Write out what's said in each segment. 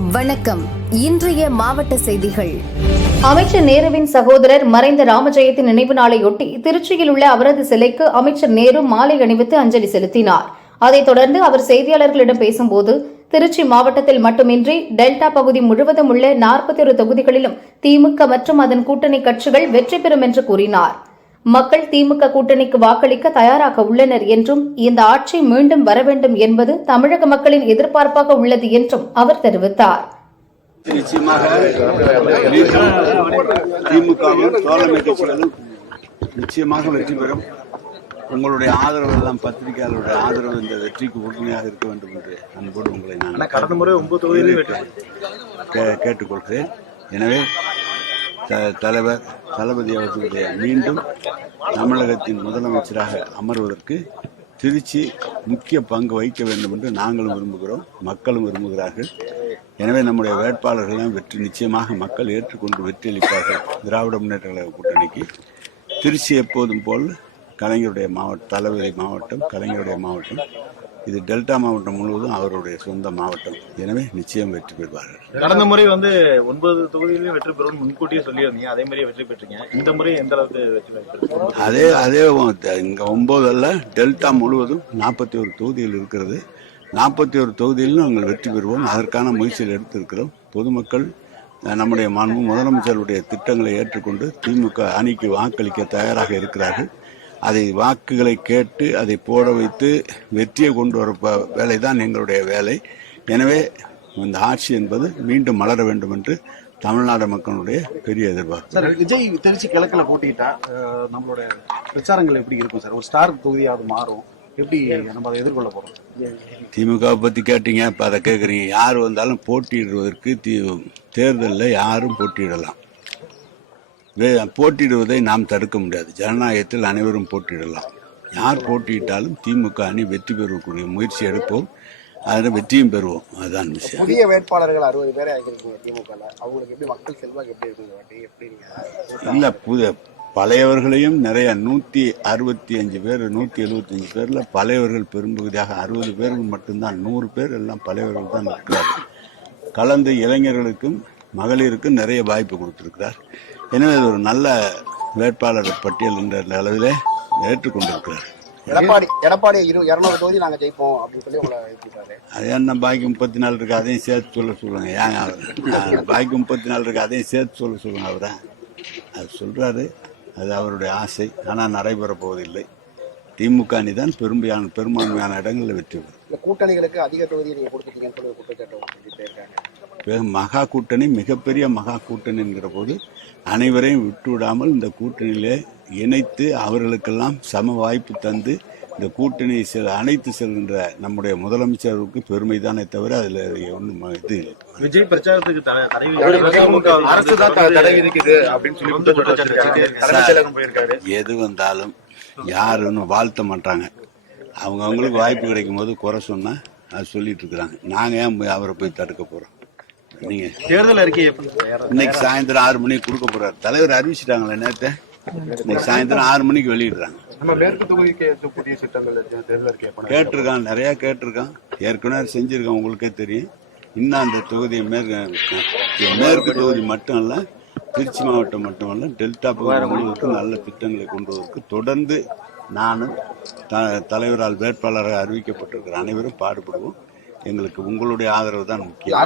வணக்கம். இன்றைய மாவட்ட செய்திகள். அமைச்சர் நேருவின் சகோதரர் மறைந்த ராமஜெயத்தின் நினைவு நாளையொட்டி திருச்சியில் உள்ள அவரது சிலைக்கு அமைச்சர் நேரு மாலை அணிவித்து அஞ்சலி செலுத்தினார். அதைத் தொடர்ந்து அவர் செய்தியாளர்களிடம் பேசும்போது, திருச்சி மாவட்டத்தில் மட்டுமின்றி டெல்டா பகுதி முழுவதும் உள்ள 41 தொகுதிகளிலும் திமுக மற்றும் அதன் கூட்டணி கட்சிகள் வெற்றி பெறும் என்று கூறினார். மக்கள் திமுக கூட்டணிக்கு வாக்களிக்க தயாராக உள்ளனர் என்றும், இந்த ஆட்சி மீண்டும் வர வேண்டும் என்பது தமிழக மக்களின் எதிர்பார்ப்பாக உள்ளது என்றும் அவர் தெரிவித்தார். நிச்சயமாக திமுகவும் தோழமை கட்சிகளும் நிச்சயமாக வெற்றி பெறும். உங்களுடைய ஆதரவு எல்லாம், பத்திரிகையாளருடைய ஆதரவு இந்த வெற்றிக்கு உறுதுணையாக இருக்க வேண்டும் என்று அன்போடு உங்களை நான் கடந்த முறை 9 தொகுதியிலும் கேட்டுக்கொள்கிறேன். எனவே தலைவர் தளபதி அவர்களுடைய மீண்டும் தமிழகத்தின் முதலமைச்சராக அமர்வதற்கு திருச்சி முக்கிய பங்கு வகிக்க வேண்டும் என்று நாங்களும் விரும்புகிறோம், மக்களும் விரும்புகிறார்கள். எனவே நம்முடைய வேட்பாளர்களையும் நிச்சயமாக மக்கள் ஏற்றுக்கொண்டு வெற்றியளிப்பார்கள். திராவிட முன்னேற்ற கழக கூட்டணிக்கு திருச்சி எப்போதும் போல் கலைஞருடைய மாவட்டம், தளபதி மாவட்டம், கலைஞருடைய மாவட்டம். இது டெல்டா மாவட்டம் முழுவதும் அவருடைய சொந்த மாவட்டம். எனவே நிச்சயம் வெற்றி பெறுவார்கள். கடந்த முறை 9 தொகுதியிலும் வெற்றி பெறும் முன்கூட்டியே சொல்லியிருந்தீங்க, அதே மாதிரியே வெற்றி பெற்றீங்க. இந்த முறை எந்த அளவுக்கு வெற்றி பெறும்? அதே இங்க 9 அல்ல, டெல்டா முழுவதும் 41 தொகுதிகள் இருக்கிறது. 41 தொகுதியிலும் நாங்கள் வெற்றி பெறுவோம். அதற்கான முயற்சியில் எடுத்திருக்கிறோம். பொதுமக்கள் நம்முடைய மாண்பு முதலமைச்சருடைய திட்டங்களை ஏற்றுக்கொண்டு திமுக அணிக்கு வாக்களிக்க தயாராக இருக்கிறார்கள். அதை வாக்குகளை கேட்டு அதை போட வைத்து வெற்றியை கொண்டு வர வேலைதான் எங்களுடைய வேலை. எனவே இந்த ஆட்சி என்பது மீண்டும் மலர வேண்டும் என்று தமிழ்நாடு மக்களுடைய பெரிய எதிர்பார்ப்பு. சார், விஜய் திருச்சி கிழக்குல போட்டிட்டா நம்மளோட பிரச்சாரங்கள் எப்படி இருக்கும் சார்? ஒரு ஸ்டார் தொகுதியாவது மாறும், எப்படி நம்ம அதை எதிர்கொள்ள போறோம்? திமுக பத்தி கேட்டீங்க, இப்ப அதை கேட்குறீங்க. யார் வந்தாலும் போட்டியிடுவதற்கு தேர்தலில் யாரும் போட்டியிடலாம். போட்டியிடுவதை நாம் தடுக்க முடியாது. ஜனநாயகத்தில் அனைவரும் போட்டியிடலாம். யார் போட்டியிட்டாலும் திமுக அணி வெற்றி பெறக்கூடிய முயற்சி எடுப்போம், அதில் வெற்றியும் பெறுவோம். அதுதான் விஷயம். புதிய வேட்பாளர்கள் 60 பேரை ஆகிருக்கீங்க திமுக. அவங்களுக்கு எப்படி மக்கள் செல்வாக்கு எப்படி இல்ல, பழையவர்களையும் நிறைய 165 பேர், 175 பேர்ல பழையவர்கள் பெரும்பகுதியாக 60 பேர்கள் மட்டும்தான். 100 பேர் எல்லாம் பழையவர்கள் தான் இருக்கிறார்கள். கலந்து இளைஞர்களுக்கும் மகளிருக்கும் நிறைய வாய்ப்பு கொடுத்திருக்கிறார். எனவே ஒரு நல்ல வேட்பாளர் பட்டியல் என்ற அளவில் ஏற்றுக்கொண்டிருக்கிறார். எடப்பாடி 200 தொகுதி நாங்க ஜெயிப்போம் அப்படின்னு சொல்லி உங்களை ஏற்றிருக்காரு. அது என்ன பாக்கி 34 இருக்கு, அதையும் சேர்த்து சொல்லுங்க. ஏங்க பாக்கி 34 இருக்கு, அதையும் சேர்த்து சொல்லுங்க. அவரை அது சொல்றாரு, அது அவருடைய ஆசை. ஆனால் நடைபெற போவதில்லை. திமுக அணி தான் பெரும்பான்மையான இடங்களில் வெற்றி பெறும். கூட்டணிகளுக்கு அதிக தொகுதி நீங்க கொடுத்துட்டீங்கன்னு சொல்லி குற்றச்சாட்டு இருக்காங்க. மகா கூட்டணி, மிகப்பெரிய மகா கூட்டணி என்கிற போது அனைவரையும் விட்டுவிடாமல் இந்த கூட்டணியிலே இணைத்து அவர்களுக்கெல்லாம் சம வாய்ப்பு தந்து இந்த கூட்டணி அனைத்து செல்கின்ற நம்முடைய முதலமைச்சருக்கு பெருமை தானே தவிர அதுல ஒன்றும் இது இல்லை. விஜய் பிரச்சாரத்துக்கு எது வந்தாலும் யாருன்னு வாழ்த்த மாட்டாங்க. அவங்களுக்கு வாய்ப்பு கிடைக்கும் போது குறை சொன்னா அது சொல்லிட்டு இருக்கிறாங்க. நாங்க ஏன் அவரை போய் தடுக்க போறோம்? நீங்க தேர்தல் அறிக்கை இன்னைக்கு சாயந்தரம் 6 மணிக்கு கொடுக்க போறாரு. தலைவர் அறிவிச்சிட்டாங்களே நேற்று. இன்னைக்கு சாயந்தரம் 6 மணிக்கு வெளியிடுறாங்க. கேட்டிருக்கான், நிறைய கேட்டிருக்கான், ஏற்கனவே செஞ்சிருக்கான். உங்களுக்கே தெரியும். இன்னும் அந்த தொகுதியை மேற்கு தொகுதி மட்டும் அல்ல, திருச்சி மாவட்டம் மட்டுமல்ல, டெல்டா பகுதி முழுவதற்கு நல்ல திட்டங்களை கொண்டு வருவதற்கு தொடர்ந்து நானும் தலைவரால் வேட்பாளராக அறிவிக்கப்பட்டிருக்கிற அனைவரும் பாடுபடுவோம். எங்களுக்கு உங்களுடைய ஆதரவு தான் முக்கியம்.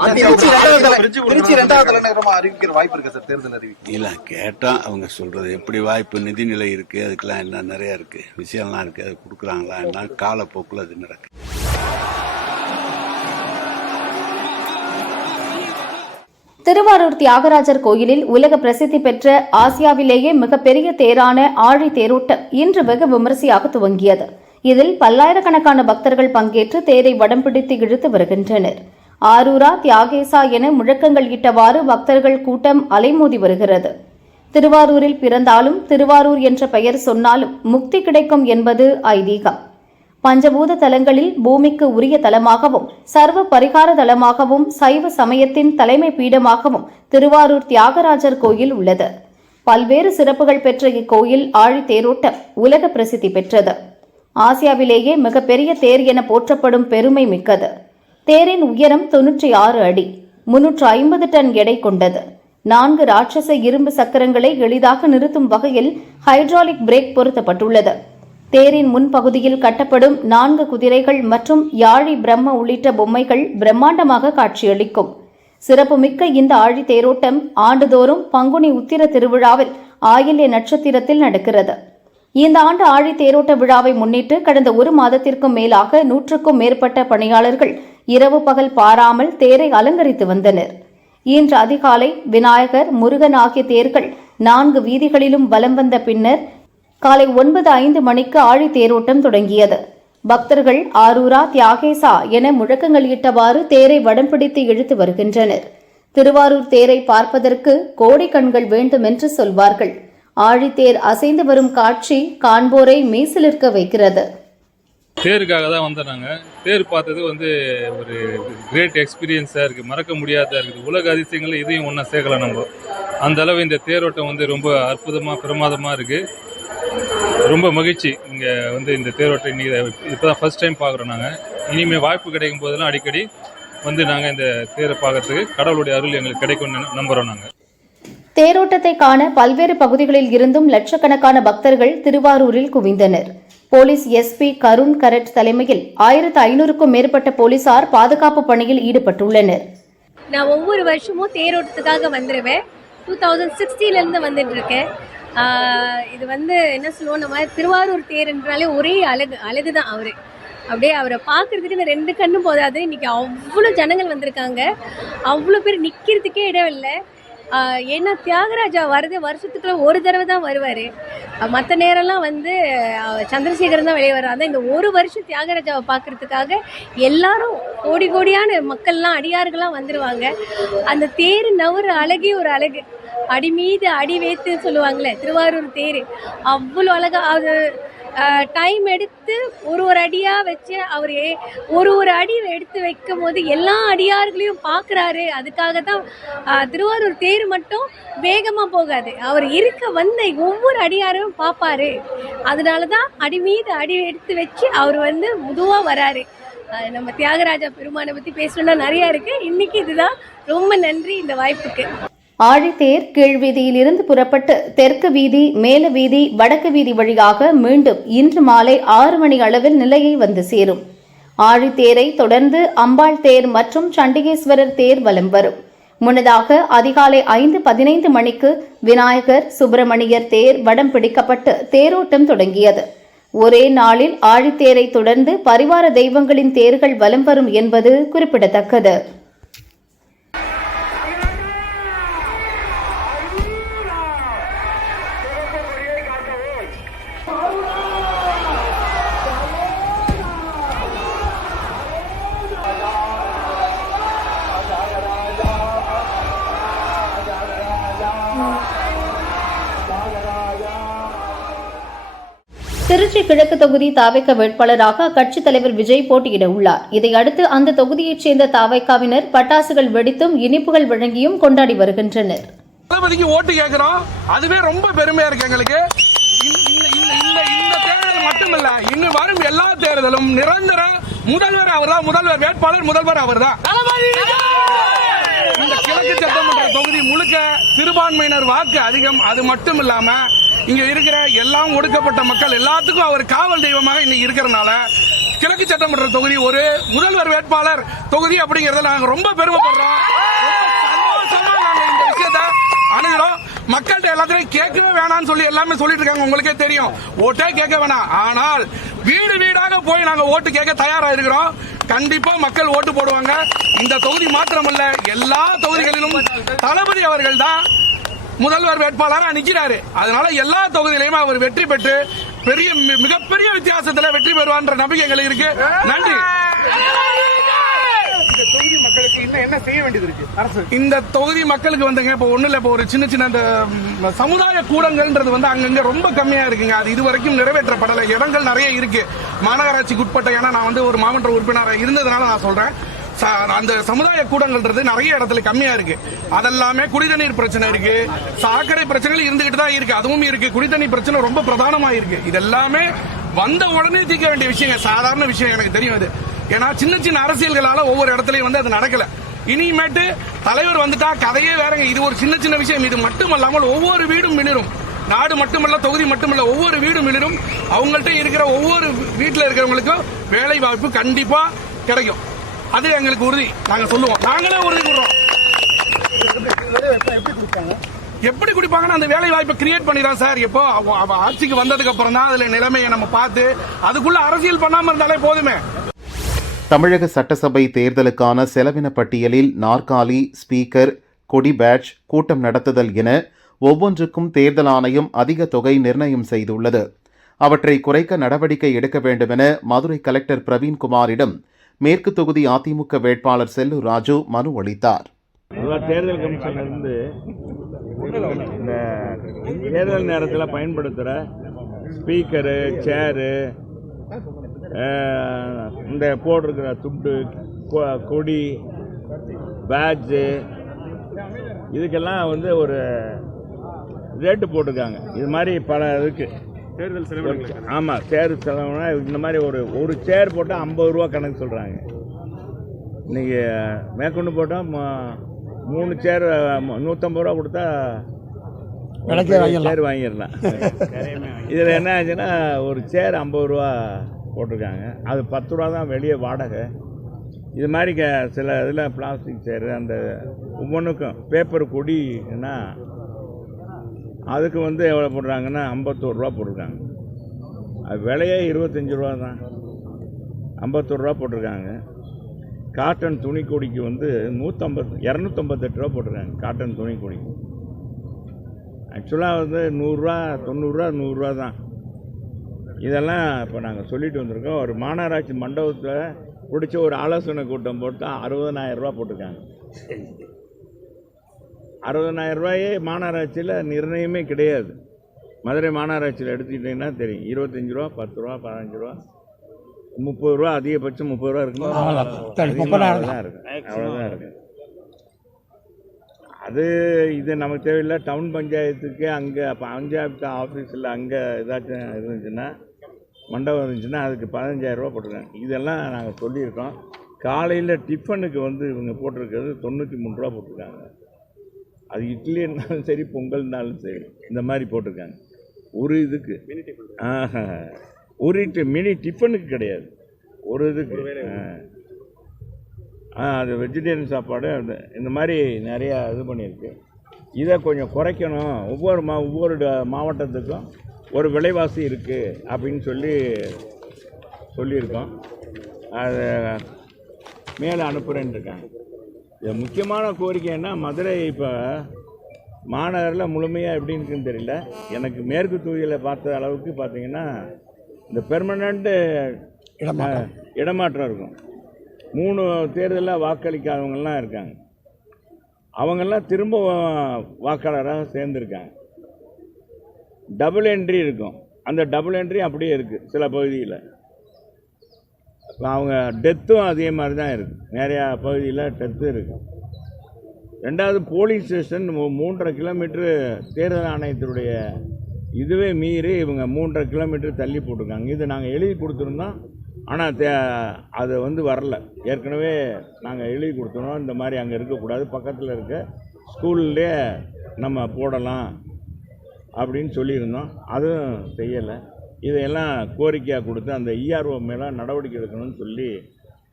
இல்ல, கேட்டா அவங்க சொல்றது எப்படி வாய்ப்பு, நிதிநிலை இருக்கு, அதுக்கெல்லாம் எல்லாம் நிறைய இருக்கு, விஷயம்லாம் இருக்கு. அது கொடுக்குறாங்களா என்ன, காலப்போக்கில் அது நடக்கு. திருவாரூர் தியாகராஜர் கோயிலில் உலக பிரசித்தி பெற்ற ஆசியாவிலேயே மிகப்பெரிய தேரான ஆழி தேரோட்டம் இன்று வெகு விமரிசையாக துவங்கியது. இதில் பல்லாயிரக்கணக்கான பக்தர்கள் பங்கேற்று தேரை வடம் பிடித்து இழுத்து வருகின்றனர். ஆரூரா, தியாகேசா என முழக்கங்கள் இட்டவாறு பக்தர்கள் கூட்டம் அலைமோதி வருகிறது. திருவாரூரில் பிறந்தாலும் திருவாரூர் என்ற பெயர் சொன்னாலும் முக்தி கிடைக்கும் என்பது ஐதீகம். பஞ்சபூத தலங்களில் பூமிக்கு உரிய தலமாகவும் சர்வ பரிகார தலமாகவும் சைவ சமயத்தின் தலைமை பீடமாகவும் திருவாரூர் தியாகராஜர் கோயில் உள்ளது. பல்வேறு சிறப்புகள் பெற்ற இக்கோயில் ஆழி தேரோட்டம் உலக பிரசித்தி பெற்றது. ஆசியாவிலேயே மிகப்பெரிய தேர் என போற்றப்படும் பெருமை மிக்கது. தேரின் உயரம் 96 அடி. 350 டன் எடை கொண்டது. 4 ராட்சச இரும்பு சக்கரங்களை எளிதாக நிறுத்தும் வகையில் ஹைட்ராலிக் பிரேக் பொருத்தப்பட்டுள்ளது. தேரின் முன்பகுதியில் கட்டப்படும் 4 குதிரைகள் மற்றும் யாழி பிரம்ம உள்ளிட்ட பொம்மைகள் பிரம்மாண்டமாக காட்சியளிக்கும். சிறப்புமிக்க இந்த ஆழி தேரோட்டம் ஆண்டுதோறும் பங்குனி உத்திர திருவிழாவில் ஆயில்ய நட்சத்திரத்தில் நடக்கிறது. இந்த ஆண்டு ஆழி தேரோட்ட விழாவை முன்னிட்டு கடந்த 1 மாதத்திற்கும் மேலாக 100க்கும் மேற்பட்ட பணியாளர்கள் இரவு பகல் பாராமல் தேரை அலங்கரித்து வந்தனர். இன்று அதிகாலை விநாயகர், முருகன் ஆகிய தேர்கள் 4 வீதிகளிலும் வலம் வந்த பின்னர் காலை 9:05 மணிக்கு ஆழி தேரோட்டம் தொடங்கியது. பக்தர்கள் ஆரூரா, தியாகேசா என முழக்கங்களிட்டவாறு தேரை வடம் பிடித்து இழுத்து வருகின்றனர். திருவாரூர் தேரை பார்ப்பதற்கு கோடி கண்கள் வேண்டும் என்று சொல்வார்கள். ஆழித்தேர் அசைந்து வரும் காட்சி காண்போரை மெய்சிலிர்க்க வைக்கிறது. தேருக்காக தான் வந்தோம். நாங்கள் தேர் பார்த்தது ஒரு கிரேட் எக்ஸ்பீரியன்ஸாக இருக்குது, மறக்க முடியாததாக இருக்குது. உலக அதிசயங்களில் இதையும் ஒன்றா சேர்க்கலாம் நம்ம. அந்த அளவு இந்த தேரோட்டம் ரொம்ப அற்புதமாக பிரமாதமாக இருக்குது. ரொம்ப மகிழ்ச்சி. இங்கே இந்த தேரோட்டம் இன்னைக்கு இப்போ தான் ஃபர்ஸ்ட் டைம் பார்க்குறோம். நாங்கள் இனிமேல் வாய்ப்பு கிடைக்கும் போதெல்லாம் அடிக்கடி நாங்கள் இந்த தேரை பார்க்கறதுக்கு கடவுளுடைய அருள் எங்களுக்கு கிடைக்கும்னு நம்புகிறோம். நாங்கள் தேரோட்டத்தை காண பல்வேறு பகுதிகளில் இருந்தும் லட்சக்கணக்கான பக்தர்கள் திருவாரூரில் குவிந்தனர். போலீஸ் எஸ்பி கருண் கரட் தலைமையில் 1500க்கும் மேற்பட்ட போலீசார் பாதுகாப்பு பணியில் ஈடுபட்டுள்ளனர். நான் ஒவ்வொரு வருஷமும் தேரோட்டத்துக்காக வந்துடுவேன். 2016 வந்துட்டு இருக்கேன். இது என்ன சொல்லுவோம், நம்ம திருவாரூர் தேர்ன்றாலே ஒரே அழகு தான். அப்படியே அவரை பார்க்கறதுக்கு இந்த 2 கண்ணும் போதாது. இன்னைக்கு அவ்வளோ ஜனங்கள் வந்திருக்காங்க, அவ்வளோ பேர் நிற்கிறதுக்கே இடம் இல்லை. ஏன்னா தியாகராஜா வருது வருஷத்துக்குள்ள ஒரு தடவை தான் வருவார். மற்ற நேரம்லாம் சந்திரசேகரன் தான் வெளியே வர்றாரு. இந்த ஒரு வருஷம் தியாகராஜாவை பார்க்கறதுக்காக எல்லாரும் கோடி கோடியான மக்கள்லாம் அடியார்கள்லாம் வந்துடுவாங்க. அந்த தேர் நவறு அழகே ஒரு அழகு. அடி மீது அடி வைத்துன்னு சொல்லுவாங்களே, திருவாரூர் தேர் அவ்வளோ அழகா. அது டைம் எடுத்து ஒரு அடியாக வச்சு அவர் ஒரு அடி எடுத்து வைக்கும் போது எல்லா அடியார்களையும் பார்க்குறாரு. அதுக்காக தான் திருவாரூர் தேர் மட்டும் வேகமாக போகாது, அவர் வந்த ஒவ்வொரு அடியாரையும் பார்ப்பாரு. அதனால தான் அடி மீது அடி எடுத்து வச்சு அவர் முதுவாக வராரு. நம்ம தியாகராஜா பெருமானை பற்றி பேசணுன்னா நிறையா இருக்குது. இன்னைக்கு இதுதான். ரொம்ப நன்றி இந்த வாய்ப்புக்கு. ஆழித்தேர் கீழ்வீதியில் இருந்து புறப்பட்டு தெற்கு வீதி, மேல வீதி, வடக்கு வீதி வழியாக மீண்டும் இன்று மாலை 6 மணி அளவில் நிலையை வந்து சேரும். ஆழித்தேரை தொடர்ந்து அம்பாள் தேர் மற்றும் சண்டிகேஸ்வரர் தேர் வலம் வரும். முன்னதாக அதிகாலை 5:15 மணிக்கு விநாயகர், சுப்பிரமணியர் தேர் வடம் பிடிக்கப்பட்டு தேரோட்டம் தொடங்கியது. ஒரே நாளில் ஆழித்தேரை தொடர்ந்து பரிவார தெய்வங்களின் தேர்கள் வலம் வரும் என்பது குறிப்பிடத்தக்கது. திருச்சி கிழக்கு தொகுதி தாவைக்க வேட்பாளராக அக்கட்சித் தலைவர் விஜய் போட்டியிட உள்ளார். இதையடுத்து அந்த தொகுதியைச் சேர்ந்த தாவைக்காவினர் பட்டாசுகள் வெடித்தும் இனிப்புகள் வழங்கியும் கொண்டாடி வருகின்றனர். ஓட்டு கேட்கிறோம், அதுவே ரொம்ப பெருமையா இருக்கு எங்களுக்கு. இந்த தேர்தல் மட்டுமல்ல, இன்னும் வரும் எல்லா தேர்தலும் நிரந்தர முதல்வர் அவர்தான், முதல்வர் வேட்பாளர் முதல்வர் அவர்தான். இந்த கிழக்கு சட்டமன்ற தொகுதி முழுக்க சிறுபான்மையினர் வாக்கு அதிகம். அது மட்டும் இல்லாம இங்க இருக்கிற எல்லாம் ஒடுக்கப்பட்ட மக்கள் எல்லாத்துக்கும் அவர் காவல் தெய்வமாக இன்னைக்கு இருக்கிறனால கிழக்கு சட்டமன்ற தொகுதி ஒரு முதல்வர் வேட்பாளர் தொகுதி அப்படிங்கறத நாங்க ரொம்ப பெருமைப்படுறோம். நாங்க இந்த விஷயத்தை அணுகிறோம். மக்கள்கிட்ட எல்லாத்தையும் கேட்கவே வேணாம்னு சொல்லி எல்லாமே சொல்லிட்டு இருக்காங்க. உங்களுக்கே தெரியும், ஓட்டே கேட்க வேணாம். ஆனால் வீடு வீடாக போய் நாங்க ஓட்டு கேட்க தயாரா இருக்கிறோம். கண்டிப்பா மக்கள் ஓட்டு போடுவாங்க. இந்த தொகுதி மாத்திரமல்ல, எல்லா தொகுதிகளிலும் தளபதி அவர்கள் தான் முதல்வர் வேட்பாளராக நிக்கிறாரு. அதனால எல்லா தொகுதியிலையும் அவர் வெற்றி பெற்று மிகப்பெரிய வித்தியாசத்தில் வெற்றி பெறுவார் நம்பிக்கை எங்களுக்கு இருக்கு. நன்றி. இந்த தொகுதி மக்களுக்கு இன்னும் என்ன செய்ய வேண்டியது இருக்கு அரசு? இந்த தொகுதி மக்களுக்கு இப்ப ஒண்ணு இல்ல, இப்ப ஒரு சின்ன சின்ன அந்த சமுதாய கூடங்கள்ன்றது அங்கங்க ரொம்ப கம்மியா இருக்குங்க. அது இதுவரைக்கும் நிறைவேற்றப்படலை. இடங்கள் நிறைய இருக்கு மாநகராட்சிக்கு உட்பட்ட. ஏன்னா நான் ஒரு மாமன்ற உறுப்பினராக இருந்ததுனால நான் சொல்றேன், அந்த சமுதாய கூடங்கள்ன்றது நிறைய இடத்துல கம்மியா இருக்கு. அதெல்லாமே குடிதண்ணீர் பிரச்சனை இருக்கு, சாக்கடை பிரச்சனைகள் இருந்துகிட்டு தான் இருக்கு. அதுவும் இருக்கு. குடிதண்ணீர் பிரச்சனை ரொம்ப பிரதானமா இருக்கு. இதெல்லாமே வந்த உடனே தீர்க்க வேண்டிய விஷயங்க, சாதாரண விஷயம் எனக்கு தெரியும் அது. ஏன்னா சின்ன சின்ன அரசியல்களால ஒவ்வொரு இடத்துலயும் அது நடக்கல. இனிமேட்டு தலைவர் வந்துட்டா கதையே வேறங்க. இது ஒரு சின்ன சின்ன விஷயம். இது மட்டுமல்லாமல் ஒவ்வொரு வீடும் மிளிரும். நாடு மட்டுமல்ல, தொகுதி மட்டுமல்ல, ஒவ்வொரு வீடும் மிளிரும். அவங்கள்ட்ட இருக்கிற ஒவ்வொரு வீட்டில் இருக்கிறவங்களுக்கும் வேலை வாய்ப்பு கண்டிப்பா கிடைக்கும். அது எங்களுக்கு உறுதி. நாங்க சொல்லுவோம், நாங்களே உறுதி கொடுறோம். எப்படி குடிப்பாங்கன்னா அந்த வேலை வாய்ப்பை கிரியேட் பண்ணிடுறான் சார். இப்போ ஆட்சிக்கு வந்ததுக்கு அப்புறம் தான் அதுல நிலைமையை நம்ம பார்த்து அதுக்குள்ள அரசியல் பண்ணாம இருந்தாலே போதுமே. தமிழக சட்டசபை தேர்தலுக்கான செலவின பட்டியலில் நாற்காலி, ஸ்பீக்கர், கொடி பேட்ச், கூட்டம் நடத்துதல் என ஒவ்வொன்றுக்கும் தேர்தல் ஆணையம் அதிக தொகை நிர்ணயம் செய்துள்ளது. அவற்றை குறைக்க நடவடிக்கை எடுக்க வேண்டுமென மதுரை கலெக்டர் பிரவீன்குமாரிடம் மேற்கு தொகுதி அதிமுக வேட்பாளர் செல்லூர் ராஜு மனு அளித்தார். தேர்தல் கமிஷன்லேருந்து இந்த தேர்தல் நேரத்தில் பயன்படுத்துகிற ஸ்பீக்கரு, சேரு, இந்த போட்டிருக்கிற துண்டு, கொடி, பேட்ஜு, இதுக்கெல்லாம் வந்து ஒரு ரேட்டு போட்டிருக்காங்க. இது மாதிரி பல இதுக்கு தேர்தல் செலவு. ஆமாம், சேர் செலவுனா இந்த மாதிரி ஒரு சேர் போட்டால் 50 ரூபா கணக்கு சொல்கிறாங்க. இன்றைக்கி மேற்கொண்டு போட்டால் 3 சேர் 150 ரூபா கொடுத்தா சேர் வாங்கிடலாம். இதில் என்ன ஆச்சுன்னா ஒரு சேர் 50 ரூபா போட்டிருக்காங்க. அது 10 ரூபா தான் வெளியே வாடகை. இது மாதிரி சில இதில் பிளாஸ்டிக் சேரு, அந்த ஒவ்வொன்றுக்கும் பேப்பர் கொடின்னா அதுக்கு வந்து எவ்வளோ போடுறாங்கன்னா 51 ரூபா போட்டிருக்காங்க. அது விலையே 25 ரூபா தான், 51 ரூபா போட்டிருக்காங்க. காட்டன் துணிக்கொடிக்கு வந்து 258 ரூபா போட்டிருக்காங்க. காட்டன் துணிக்கொடிக்கு ஆக்சுவலாக வந்து 100 ரூபா, 90 ரூபா, 100 ரூபா தான். இதெல்லாம் இப்போ நாங்கள் சொல்லிட்டு வந்திருக்கோம். ஒரு மாநகராட்சி மண்டபத்தில் பிடிச்ச ஒரு ஆலோசனை கூட்டம் போட்டால் 60,000 ரூபா போட்டிருக்காங்க. 60,000 ரூபாயே மாநகராட்சியில் நிர்ணயமே கிடையாது. மதுரை மாநகராட்சியில் எடுத்துக்கிட்டிங்கன்னா தெரியும், 25 ரூபா, 10 ரூபா, 15 ரூபா, 30 ரூபா, அதிகபட்சம் 30 ரூபா இருக்குமா? அவ்வளோதான் இருக்கு. அது இது நமக்கு தேவையில்லை. டவுன் பஞ்சாயத்துக்கு அங்கே பஞ்சாயத்து ஆஃபீஸில் அங்கே ஏதாச்சும் இருந்துச்சுன்னா, மண்டபம் இருந்துச்சுன்னா அதுக்கு 15,000 ரூபா போட்டிருக்காங்க. இதெல்லாம் நாங்கள் சொல்லியிருக்கோம். காலையில் டிஃபனுக்கு வந்து இவங்க போட்டிருக்கிறது 93 ரூபா போட்டிருக்காங்க. அது இட்லின்னாலும் சரி, பொங்கல்னாலும் சரி, இந்த மாதிரி போட்டிருக்காங்க. ஒரு இதுக்கு ஒரு மினி டிஃபனுக்கு கிடையாது, ஒரு இதுக்கு. அது வெஜிடேரியன் சாப்பாடு இந்த மாதிரி நிறையா இது பண்ணியிருக்கு. இதை கொஞ்சம் குறைக்கணும். ஒவ்வொரு மாவட்டத்துக்கும் ஒரு விலைவாசி இருக்குது அப்படின்னு சொல்லியிருக்கோம். அதை மேலே அனுப்புகிறேன்னு இருக்காங்க. இது முக்கியமான கோரிக்கை என்ன, மதுரை இப்போ மாநகரில் முழுமையாக எப்படி இருக்குன்னு தெரியல. எனக்கு மேற்கு தொகுதியில் பார்த்த அளவுக்கு பார்த்தீங்கன்னா இந்த பெர்மனண்ட்டு இடமாற்றம் இருக்கும். 3 தேர்தலில் வாக்களிக்காதவங்கெல்லாம் இருக்காங்க. அவங்கெல்லாம் திரும்ப வாக்காளராக சேர்ந்துருக்காங்க. டபுள் என்ட்ரி இருக்கும். அந்த டபுள் என்ட்ரி அப்படியே இருக்குது சில பகுதியில். அவங்க டெத்தும் அதே மாதிரி தான் இருக்குது. நிறையா பகுதியில் டெத்து இருக்குது. 2வது போலீஸ் ஸ்டேஷன் 3.5 கிலோமீட்ரு தேர்தல் ஆணையத்தினுடைய இதுவே மீறி இவங்க 3.5 கிலோமீட்டர் தள்ளி போட்டிருக்காங்க. இது நாங்கள் எழுதி கொடுத்துருந்தோம். ஆனால் அது வந்து வரல. ஏற்கனவே நாங்கள் எழுதி கொடுத்துருந்தோம், இந்த மாதிரி அங்கே இருக்கக்கூடாது, பக்கத்தில் இருக்க ஸ்கூல்லே நம்ம போடலாம் அப்படின்னு சொல்லியிருந்தோம். அதுவும் செய்யலை. இதையெல்லாம் கோரிக்கையாக கொடுத்து அந்த இஆர்ஓ மேலே நடவடிக்கை எடுக்கணும்னு சொல்லி,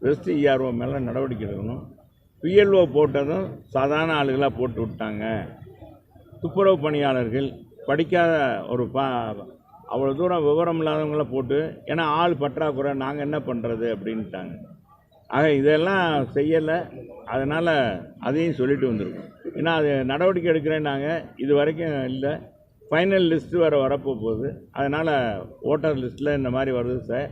வெஸ்ட் இஆர்ஓ மேலே நடவடிக்கை எடுக்கணும். பிஎல்ஓ போட்டதும் சாதாரண ஆளுகளாக போட்டு விட்டாங்க. துப்புரவு பணியாளர்கள் படிக்காத ஒரு அவ்வளோ தூரம் விவரம் இல்லாதவங்கள போட்டு, ஏன்னா ஆள் பற்றாக்குறை, நாங்கள் என்ன பண்ணுறது அப்படின்ட்டாங்க. ஆக இதெல்லாம் செய்யலை. அதனால் அதையும் சொல்லிட்டு வந்திருக்கோம். ஏன்னா அது நடவடிக்கை எடுக்கிறேன்னாங்க, இது வரைக்கும் இல்லை. ஃபைனல் லிஸ்ட்டு வேறு வரப்போகுது. அதனால் ஓட்டர் லிஸ்ட்டில் இந்த மாதிரி வருது சார்,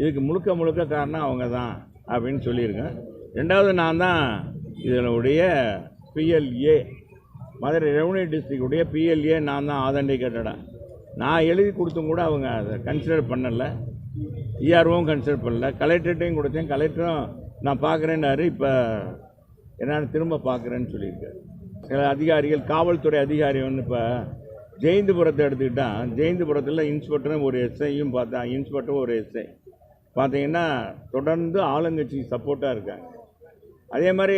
இதுக்கு முழுக்க காரணம் அவங்க தான் அப்படின்னு சொல்லியிருக்கேன். 2வது நான் தான் இதனுடைய பிஎல்ஏ, மதுரை ரெவன்யூ டிஸ்ட்ரிக்டுடைய பிஎல்ஏ நான் தான் ஆதென்டிகேட்டடா. நான் எழுதி கொடுத்தும் கூட அவங்க அதை கன்சிடர் பண்ணலை. இஆர்ஓவும் கன்சிடர் பண்ணல. கலெக்டர்கிட்டையும் கொடுத்தேன். கலெக்டரும் நான் பார்க்குறேன்னாரு. இப்போ என்னென்னு திரும்ப பார்க்குறேன்னு சொல்லியிருக்காரு. சில அதிகாரிகள், காவல்துறை அதிகாரி வந்து இப்போ ஜெயந்திபுரத்தை எடுத்துக்கிட்டால், ஜெயந்திபுரத்தில் இன்ஸ்பெக்டரும் ஒரு எஸ்ஐயும் பார்த்தா, இன்ஸ்பெக்டரும் ஒரு எஸ்ஐ பார்த்தீங்கன்னா தொடர்ந்து ஆளுங்கட்சிக்கு சப்போர்ட்டாக இருக்காங்க. அதே மாதிரி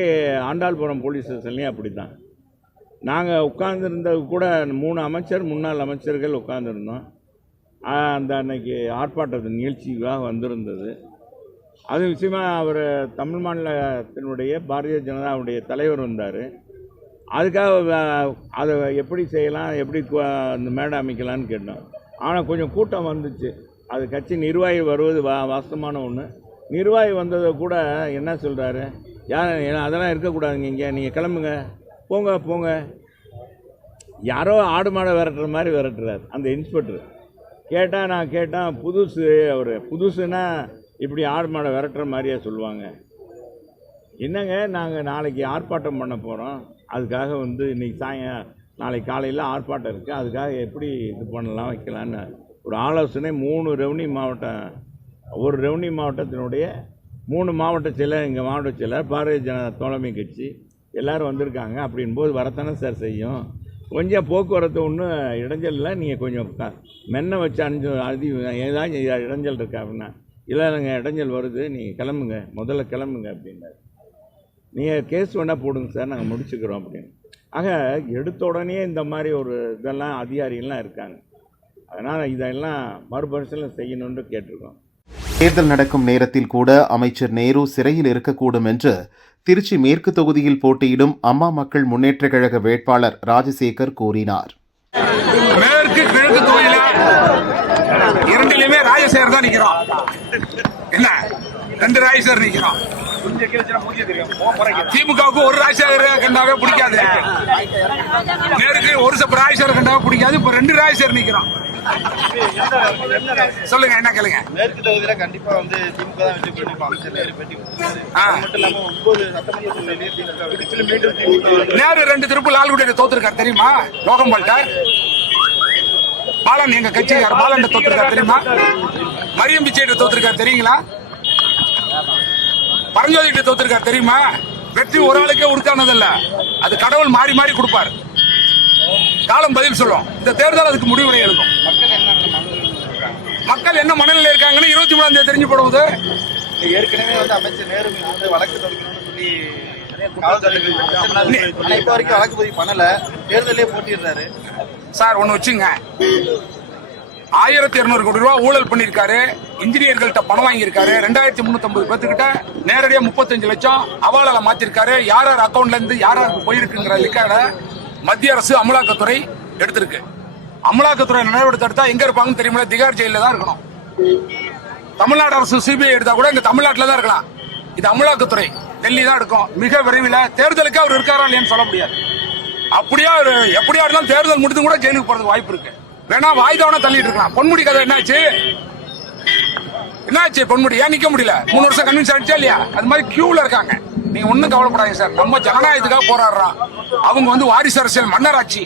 ஆண்டாள்புரம் போலீஸ் ஸ்டேஷன்லேயும் அப்படி தான். நாங்கள் உட்கார்ந்துருந்தது கூட 3 அமைச்சர் முன்னாள் அமைச்சர்கள் உட்கார்ந்துருந்தோம். அந்த அன்னைக்கு ஆர்ப்பாட்டத்தின் நிகழ்ச்சிக்காக வந்திருந்தது. அது விஷயமா அவர் தமிழ் மாநிலத்தினுடைய பாரதிய ஜனதாவுடைய தலைவர் வந்தார். அதுக்காக அதை எப்படி செய்யலாம், எப்படி அந்த மேடை அமைக்கலான்னு கேட்டோம். ஆனால் கொஞ்சம் கூட்டம் வந்துச்சு. அது கட்சி நிர்வாகி வருவது வாஸ்தவமான ஒன்று. நிர்வாகி வந்ததை கூட என்ன சொல்கிறாரு, அதெல்லாம் இருக்கக்கூடாதுங்க, இங்கே நீங்கள் கிளம்புங்க, போங்க. யாரோ ஆடு மாடை விரட்டுற மாதிரி விரட்டுறாரு அந்த இன்ஸ்பெக்டர். நான் கேட்டேன் புதுசுன்னா இப்படி ஆடு மாடை விரட்டுற மாதிரியே சொல்லுவாங்க. என்னங்க, நாங்கள் நாளைக்கு ஆர்ப்பாட்டம் பண்ண போகிறோம், அதுக்காக இன்றைக்கி நாளைக்கு காலையில் ஆர்ப்பாட்டம் இருக்குது, அதுக்காக எப்படி இது பண்ணலாம் வைக்கலான்னு ஒரு ஆலோசனை 3 ரெவன்யூ மாவட்டம், ஒரு ரெவன்யூ மாவட்டத்தினுடைய 3 மாவட்ட செயலர், எங்கள் மாவட்ட செயலர், பாரதிய ஜனதா தோழமை கட்சி எல்லோரும் வந்திருக்காங்க. அப்படின்போது வரத்தானே சார் செய்யும். கொஞ்சம் போக்குவரத்து ஒன்றும் இடைஞ்சல் இல்லை, நீங்கள் கொஞ்சம் மென்ன வச்சு ஏதாவது இடைஞ்சல் இருக்கா அப்படின்னா, இல்லைங்க இடைஞ்சல் வருது, நீங்கள் கிளம்புங்க, முதல்ல கிளம்புங்க அப்படின்னாரு. நீங்கள் கேஸ் வேணால் போடுங்க சார், நாங்கள் முடிச்சுக்கிறோம் அப்படின்னு. ஆக எடுத்த உடனே இந்த மாதிரி ஒரு இதெல்லாம் அதிகாரிகள்லாம் இருக்காங்க. அதனால் இதெல்லாம் மறுபரிசீலனை செய்யணும்னு கேட்டிருக்கோம். தேர்தல் நடக்கும் நேரத்தில் கூட அமைச்சர் நேரு சிறையில் இருக்கக்கூடும் என்று திருச்சி மேற்கு தொகுதியில் போட்டியிடும் அம்மா மக்கள் முன்னேற்றக் கழக வேட்பாளர் ராஜசேகர் கூறினார். மேற்கு கிழக்கு தொகுதியில 2லையுமே ராஜசேகர் தான் நிற்கிறோம். என்ன 2 ராஜசேகர் நிற்கிறோம். திமுகவுக்கு ஒரு ராஜசேகர் கண்டாவே பிடிக்காது, நேருக்கு ஒரு ராஜசேகர் கண்டாவே பிடிக்காது. இப்ப 2 ராஜசேகர் நிற்கிறோம். சொல்லுங்க, என்ன கேளுங்க. மேற்கு தொகுதியில கண்டிப்பா திமுக தான் வெற்றி பெறும். அமைச்சர் நேரு பேட்டி மட்டும் இல்லாம 9 சட்டமன்ற தொகுதியிலே நேரு 2 திருப்பு லால்குடியில தோத்துருக்காரு தெரியுமா? லோகம்பால்ட்ட பாலன் எங்க கட்சிக்கார பாலன் தோத்துருக்காரு தெரியுமா? மரியம் பிச்சைட்ட தோத்துருக்காரு தெரியுங்களா? பரஞ்சோதிட்ட தோத்துருக்காரு தெரியுமா? வெற்றி ஒரு ஆளுக்கே உறுத்தானதில்ல, அது கடவுள் மாறி மாறி கொடுப்பாரு. காலம் பதில் சொல்லும். இந்த தேர்தல் அதுக்கு முடிவுரை எடுக்கும். மக்கள் என்ன மனநிலை இருக்காங்கன்னு 23ஆம் தேதி தெரிஞ்சு போடுவது. ஏற்கனவே அமைச்சர் நேரு வழக்கு தொடங்கணும்னு சொல்லி இப்ப வரைக்கும் வழக்கு பதிவு பண்ணல, தேர்தலே போட்டிடுறாரு சார். ஒண்ணு வச்சுங்க, 1200 கோடி ரூபாய் ஊழல் பண்ணிருக்காரு, இன்ஜினியர்கள்ட்ட பணம் வாங்கியிருக்காரு, 2350 பேத்துக்கிட்ட நேரடியா 35 லட்சம் அவாலால மாத்திருக்காரு. யார் அக்கௌண்ட்ல இருந்து யாருக்கு போயிருக்குங்கிற லிக்காட மத்திய அரசு அமலாக்கத்துறை எடுத்திருக்கு. அமலாக்கத்துறை நடவடிக்கை எடுத்தா எங்க இருப்பாங்கன்னு தெரியுமா? திகார் ஜெயில தான் இருக்கணும். தமிழ்நாடு அரசு சிபிஐ எடுத்தா கூட இங்க தமிழ்நாட்டில தான் இருக்கலாம். இது அமலாக்கத்துறை டெல்லி தான் எடுக்கும். மிக விரைவில் தேர்தலுக்கு அவர் இருக்காரா இல்லையான்னு சொல்ல முடியாது. அப்படியா எப்படியா இருந்தாலும் தேர்தல் முடிந்து கூட ஜெயிலுக்கு போறதுக்கு வாய்ப்பு இருக்கு. வேணா வாய்தாவனா தள்ளிட்டு இருக்கலாம். பொன்முடி கதை என்னாச்சு? பொன்முடி ஏன் நிக்க முடியல? 3 வருஷம் கன்வின்ஸ் ஆயிடுச்சா இல்லையா? அது மாதிரி கியூல இருக்காங்க. நீங்க ஒண்ணும் கவலைப்படாதீங்க சார். நம்ம ஜனநாயகத்துக்காக போராடுறோம். அவங்க வாரிசு அரசியல் மன்னராட்சி.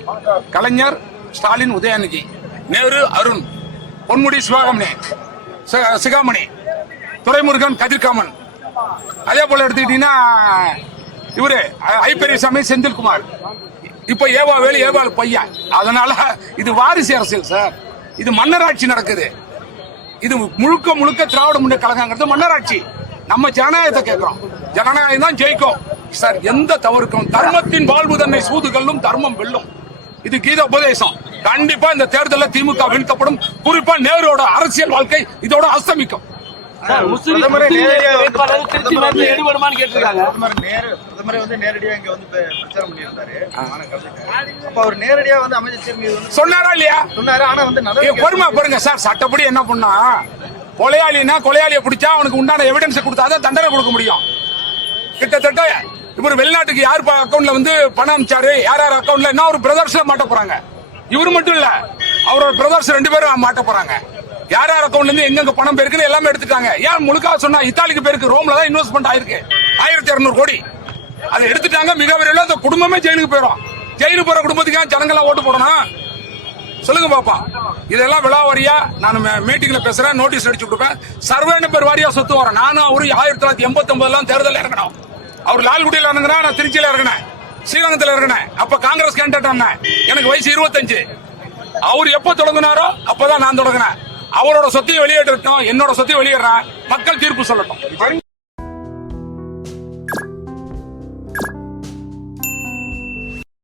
கலைஞர், ஸ்டாலின், உதயநிதி, நேரு, அருண், பொன்முடி, சிகாமணி, துரைமுருகன், கதிர்காமன். அதே போல எடுத்துக்கிட்டீங்கன்னா இவரு ஐப்பெரியசாமி, செந்தில்குமார், இப்ப ஏவாவேலு, ஏவாள் பையன். அதனால இது வாரிசு அரசியல் சார். இது மன்னராட்சி நடக்குது. இது முழுக்க முழுக்க திராவிட முன்னேற்ற கழகங்கிறது மன்னராட்சி. நம்ம ஜனநாயகத்தை கேட்கிறோம். ஜனநாயகம் தான் ஜெயிக்கும் சார். எந்த தவறுக்கும் தர்மத்தின் வாழ்வு தன்னை சூதுகளும் தர்மம் வெல்லும். இது கீத உபதேசம். கண்டிப்பா இந்த தேர்தலில் திமுக வீழ்த்தப்படும். குறிப்பா நேருவோட அரசியல் வாழ்க்கை இதோட அஸ்தமிக்கும். பிரதமரே நேரடியா இங்க பிரச்சாரம் பண்ணியிருந்தாரு. அப்ப அவர் நேரடியா அமைச்சர் மீது சொன்னாரா இல்லையா? சொன்னாரு. ஆனா பொறுமை பாருங்க சார். சட்டப்படி என்ன பண்ணா, கொலையாளியை பிடிச்சா அவனுக்கு உண்டான எவிடன்ஸ் கொடுத்தாதான் தண்டனை கொடுக்க முடியும். கிட்டத்தட்ட இவர் வெளிநாட்டுக்கு யார் அக்கௌண்ட்ல பணம் அனுப்பிச்சாரு, யார் அக்கௌண்ட்ல என்ன ஒரு பிரதர்ஸ்ல மாட்ட போறாங்க. இவரு மட்டும் இல்ல, அவரோட பிரதர்ஸ் 2 பேரும் மாட்ட போறாங்க. யார் அக்கௌண்ட்ல இருந்து எங்க பணம் பேருக்கு எல்லாமே எடுத்துட்டாங்க. ஏன் முழுக்கா சொன்னா இத்தாலிக்கு பேருக்கு ரோம்ல தான் இன்வெஸ்ட்மெண்ட் ஆயிருக்கு 1200 கோடி. அதை எடுத்துட்டாங்க. மிக விரைவில் அந்த குடும்பமே ஜெயிலுக்கு போயிடும். ஜெயிலுக்கு போற குடும்பத்துக்கு ஜனங்கள்லாம் ஓட்டு போடணும். சொல்லுங்க பாப்பா. இதெல்லாம் விழாவாரியா நான் மீட்டிங்ல பேசுறேன், நோட்டீஸ் அடிச்சு கொடுப்பேன். சர்வே நம்பர் வாரியா சொத்து வரேன். நானும் அவரு 1989 தேர்தல் இறங்கணும். அவர் லால்குடியில் இறங்கினா, நான் திருச்சியில இறங்கினேன், ஸ்ரீரங்கத்தில் இறங்கினேன். அப்ப காங்கிரஸ் கேண்டிடேட். எனக்கு வயசு 25. அவர் எப்ப தொடங்கினாரோ அப்பதான் நான் தொடங்கினேன். அவரோட சொத்தையும் வெளியேற்றட்டும், என்னோட சொத்தையும் வெளியேறேன். மக்கள் தீர்ப்பு சொல்லட்டும்.